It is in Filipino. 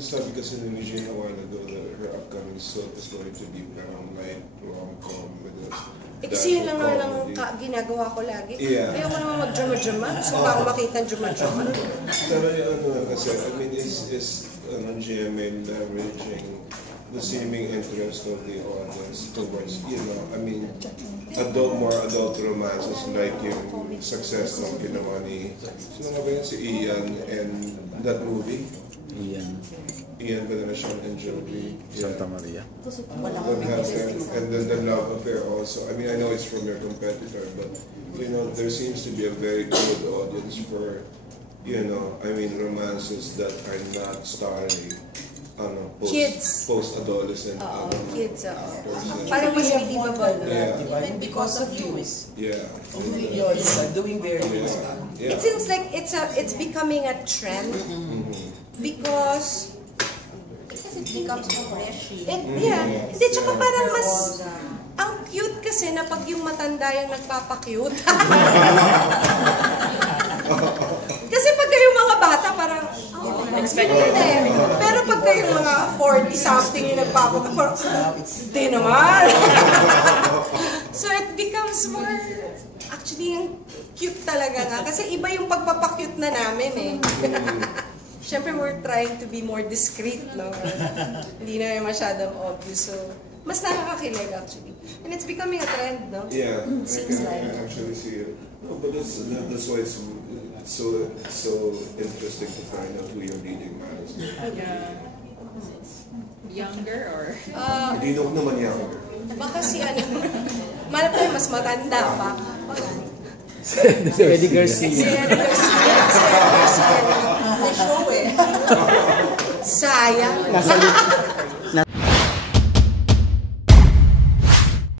sabi kasi ni Regine a while ago that her upcoming soap is going to be parang light rom-com with a... kasi yun lang naman ang ginagawa ko lagi. Yeah. Ayoko naman mag-drama-drama. Gusto ko ako makita ang drama-drama. Pero kasi, I mean, is GMA leveraging the seeming interest of the audience towards, I mean, more adult romances like yung success ng ginawa ni, sino nga ba yun? Si Ian and that movie? Ian Veneracion and Joey. Santa Maria. And then the love affair also. I mean, I know it's from your competitor, but, there seems to be a very good audience for, I mean, romances that are not starring post-adolescent kids. Parang mas believable. Even because of you. Yeah. Doing very good. It seems like it's becoming a trend because it becomes more flashy. Hindi, tsaka parang mas ang cute kasi na pag yung matanda yung nagpapa-cute. Kasi pag kayong mga bata, parang, expected eh. Pero pag kayong mga 40-something yung nagpapakita, parang, di naman. So it becomes more, actually, cute talaga nga. Kasi iba yung pagpapakute na namin eh. Siyempre, we're trying to be more discreet, no? Hindi na yung masyadong obvious. So, mas nakakakilig actually. And it's becoming a trend, no? Yeah, Seems I actually see it. No, but that's why it's so interesting to find out who your leading man is. Younger or? Hindi naman younger. Baka si malap tayo mas matanda pa. Si Eddie Garcia. Si Eddie Garcia. Show eh. Sayang.